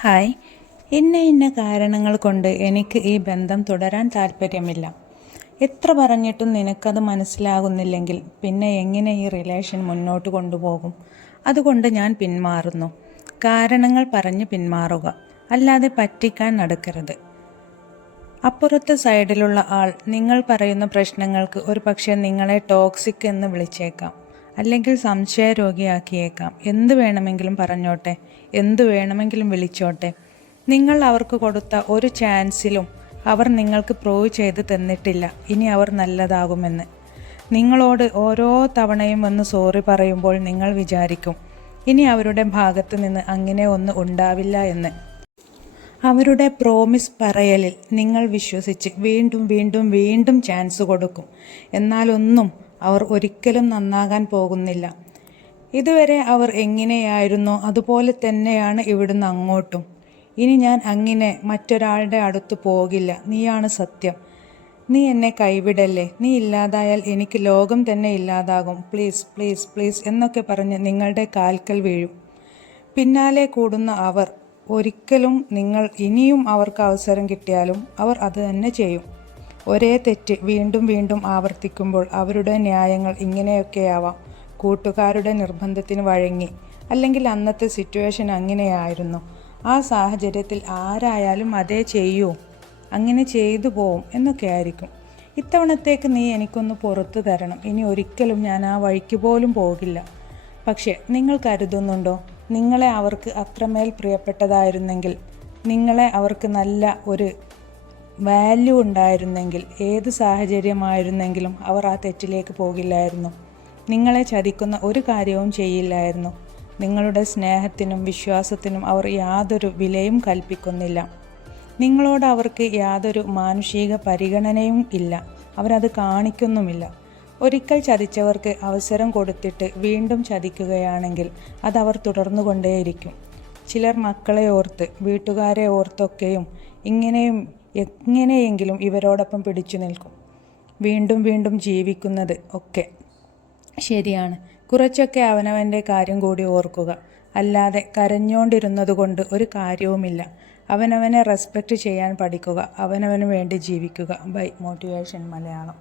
Hi. ഇന്ന കാരണങ്ങൾ കൊണ്ട് എനിക്ക് ഈ ബന്ധം തുടരാൻ താല്പര്യമില്ല. എത്ര പറഞ്ഞിട്ടും നിനക്കത് മനസ്സിലാകുന്നില്ലെങ്കിൽ പിന്നെ എങ്ങനെ ഈ റിലേഷൻ മുന്നോട്ട് കൊണ്ടുപോകും? അതുകൊണ്ട് ഞാൻ പിന്മാറുന്നു. കാരണങ്ങൾ പറഞ്ഞ് പിന്മാറുക, അല്ലാതെ പറ്റിക്കാൻ നടക്കരുത്. അപ്പുറത്തെ സൈഡിലുള്ള ആൾ നിങ്ങൾ പറയുന്ന പ്രശ്നങ്ങൾക്ക് ഒരു പക്ഷേ നിങ്ങളെ ടോക്സിക് എന്ന് വിളിച്ചേക്കാം, അല്ലെങ്കിൽ സംശയരോഗിയാക്കിയേക്കാം. എന്തു വേണമെങ്കിലും പറഞ്ഞോട്ടെ, എന്തു വേണമെങ്കിലും വിളിച്ചോട്ടെ. നിങ്ങൾ അവർക്ക് കൊടുത്ത ഒരു ചാൻസിലും അവർ നിങ്ങൾക്ക് പ്രൂവ് ചെയ്ത് തന്നിട്ടില്ല ഇനി അവർ നല്ലതാകുമെന്ന്. നിങ്ങളോട് ഓരോ തവണയും വന്ന് സോറി പറയുമ്പോൾ നിങ്ങൾ വിചാരിക്കും ഇനി അവരുടെ ഭാഗത്ത് നിന്ന് അങ്ങനെ ഒന്ന് ഉണ്ടാവില്ല എന്ന്. അവരുടെ പ്രോമിസ് പറയലിൽ നിങ്ങൾ വിശ്വസിച്ച് വീണ്ടും വീണ്ടും വീണ്ടും ചാൻസ് കൊടുക്കും. എന്നാലൊന്നും അവർ ഒരിക്കലും നന്നാകാൻ പോകുന്നില്ല. ഇതുവരെ അവർ എങ്ങനെയായിരുന്നോ അതുപോലെ തന്നെയാണ് ഇവിടുന്ന് അങ്ങോട്ടും. ഇനി ഞാൻ അങ്ങനെ മറ്റൊരാളുടെ അടുത്ത് പോകില്ല. നീയാണ് സത്യം. നീ എന്നെ കൈവിടല്ലേ. നീ ഇല്ലാതായാൽ എനിക്ക് ലോകം തന്നെ ഇല്ലാതാകും. പ്ലീസ് പ്ലീസ് പ്ലീസ് എന്നൊക്കെ പറഞ്ഞ് നിങ്ങളുടെ കാൽക്കൽ വീഴും. പിന്നാലെ കൂടുന്ന അവർ ഒരിക്കലും നിങ്ങൾ ഇനിയും അവർക്ക് അവസരം കിട്ടിയാലും അവർ അത് തന്നെ ചെയ്യും. ഒരേ തെറ്റ് വീണ്ടും വീണ്ടും ആവർത്തിക്കുമ്പോൾ അവരുടെ ന്യായങ്ങൾ ഇങ്ങനെയൊക്കെയാവാം. കൂട്ടുകാരുടെ നിർബന്ധത്തിന് വഴങ്ങി, അല്ലെങ്കിൽ അന്നത്തെ സിറ്റുവേഷൻ അങ്ങനെയായിരുന്നു, ആ സാഹചര്യത്തിൽ ആരായാലും അതേ ചെയ്യൂ, അങ്ങനെ ചെയ്തു പോവും എന്നൊക്കെ ആയിരിക്കും. ഇത്തവണത്തേക്ക് നീ എനിക്കൊന്ന് പുറത്തു തരണം. ഇനി ഒരിക്കലും ഞാൻ ആ വഴിക്ക് പോലും പോകില്ല. പക്ഷേ നിങ്ങൾ കരുതുന്നുണ്ടോ നിങ്ങളെ അവർക്ക് അത്രമേൽ പ്രിയപ്പെട്ടതായിരുന്നെങ്കിൽ, നിങ്ങളെ അവർക്ക് നല്ല ഒരു വാല്യൂ ഉണ്ടായിരുന്നെങ്കിൽ, ഏത് സാഹചര്യമായിരുന്നെങ്കിലും അവർ ആ തെറ്റിലേക്ക് പോകില്ലായിരുന്നു. നിങ്ങളെ ചതിക്കുന്ന ഒരു കാര്യവും ചെയ്യില്ലായിരുന്നു. നിങ്ങളുടെ സ്നേഹത്തിനും വിശ്വാസത്തിനും അവർ യാതൊരു വിലയും കൽപ്പിക്കുന്നില്ല. നിങ്ങളോട് അവർക്ക് യാതൊരു മാനുഷിക പരിഗണനയും ഇല്ല. അവരത് കാണിക്കുന്നുമില്ല. ഒരിക്കൽ ചതിച്ചവർക്ക് അവസരം കൊടുത്തിട്ട് വീണ്ടും ചതിക്കുകയാണെങ്കിൽ അതവർ തുടർന്നു കൊണ്ടേയിരിക്കും. ചിലർ മക്കളെ ഓർത്ത്, വീട്ടുകാരെ ഓർത്തൊക്കെയും എങ്ങനെയെങ്കിലും ഇവരോടൊപ്പം പിടിച്ചു നിൽക്കും. വീണ്ടും വീണ്ടും ജീവിക്കുന്നത് ഒക്കെ ശരിയാണ്. കുറച്ചൊക്കെ അവനവൻ്റെ കാര്യം കൂടി ഓർക്കുക. അല്ലാതെ കരഞ്ഞോണ്ടിരുന്നതുകൊണ്ട് ഒരു കാര്യവുമില്ല. അവനവനെ റെസ്പെക്റ്റ് ചെയ്യാൻ പഠിക്കുക. അവനവന് വേണ്ടി ജീവിക്കുക. By motivation Malayalam.